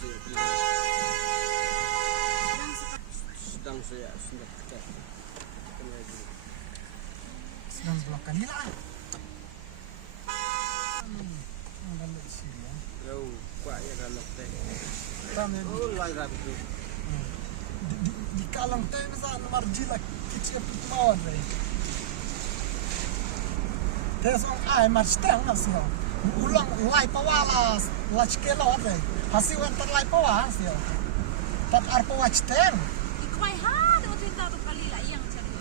saya. Sedang saya sudah pecah. Sedang sebelah kanila. Dalam sini ya. Yo, kuat ya dalam teh. Kami Oh, lai rapi. di kalang teh masa nomor jila kecil mawar deh. Tes on ai mas stang nasio. Ulang lai pawalas, la chkelo deh. Hasil enter lai pawas ya. Tak arpa wachtem. Ikwai ha, do tinta do kalila yang cari.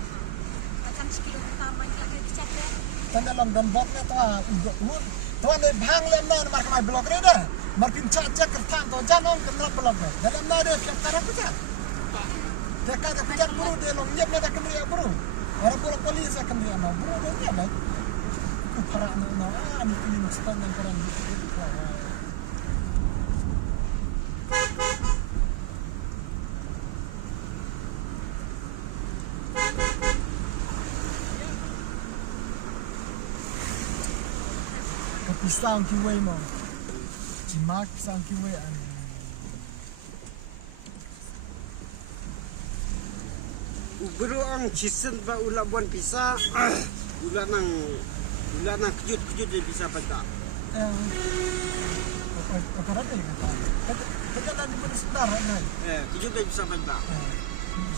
Macam sekilo pertama yang kita cakap. Tanda dalam dan botnya tuh udah tuan deh bang lemna nomor kemai blok ni dah. Marpin caca kertan tuh jangan kena blok deh. Dalam nada yang karang tu kan. Dia kata kejar buru dia long nyep dia akan dia buru. Orang pulang polis akan dia mau buru dia nyep dah. Ku parak no ni pilih mesti yang korang gitu. Pisang kiwe mo. Cimak pisang kiwe an. Guru ang cisen ba ulah buan pisah. Ulah nang kejut dia bisa pada. Perkara ni kata. Kita dah di mana sebentar kan? Kejut dia bisa pada.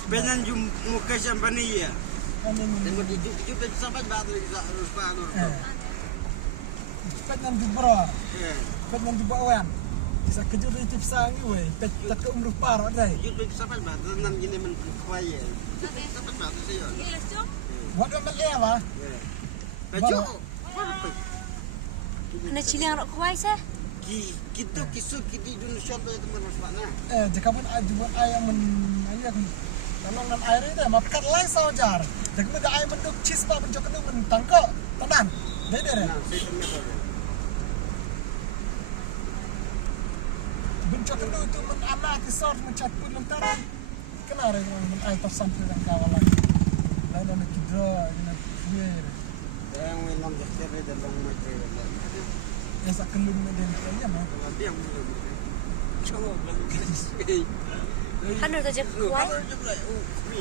Penan jum muka jampani ya. Tengok kejut dia bisa pada tu bisa lupa tu. Pengen jubro. Pengen jubro awan. Bisa kejut itu pisang kiwe. Tak ke umur parah dah. Kejut dia bisa pada. Nan gini men kuai. Sampai pada saya. Ilas tu. Waduh melia lah. Baju. Ana cili yang rok kuai sah. Kita kisah kita Indonesia tu teman mana? Jika pun jubro ayam men ayam kalau nan air itu makan lain sahaja. Jika ada ayam menduk cheese pa menjok menduk mentangkak tenan. Dede. Bencok dulu itu menanak kisah mencat pun lentera. Kenapa men ayam tersampai dengan kawalan. Lain ada kidro, ada kue. Yang memang jadi dalam macam Ya sak kelung dengan dia mah. Tapi yang coba Hanu tu je kuai.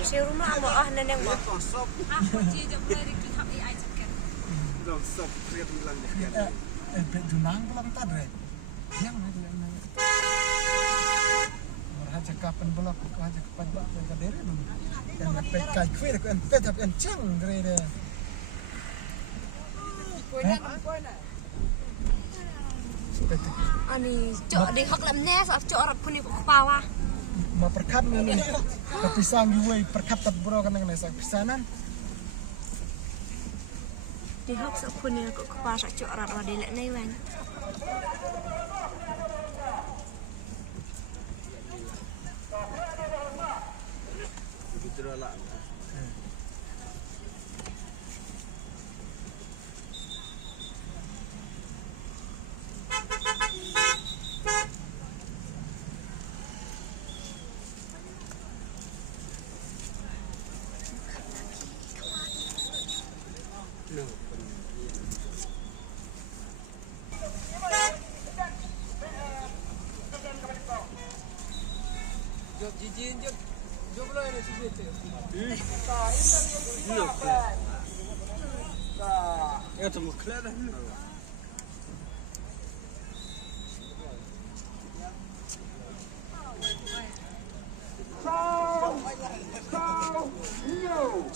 Si rumah ama neneng mak. Sop. Aku je mulai dikihap AI cakap. Dong sop kriat bilang Pek junang belum tadi. Yang ada yang nanya. Raja kapan belak raja kapan belak jaga diri dulu. Yang pek kai kue aku pek tapi encang dari dia. Ani cok di hak lemnes af cok orang pun ikut kepala. Ma perkat ni. Kepisang gue perkat tak bro kan dengan sak pisanan. Di hak sak pun ikut kepala sak cok orang ada lek nai wan. Begitu lah. No. Jom jijin jom. Jom lo yang sini tu. No. Ya tu muklah dah. Yo!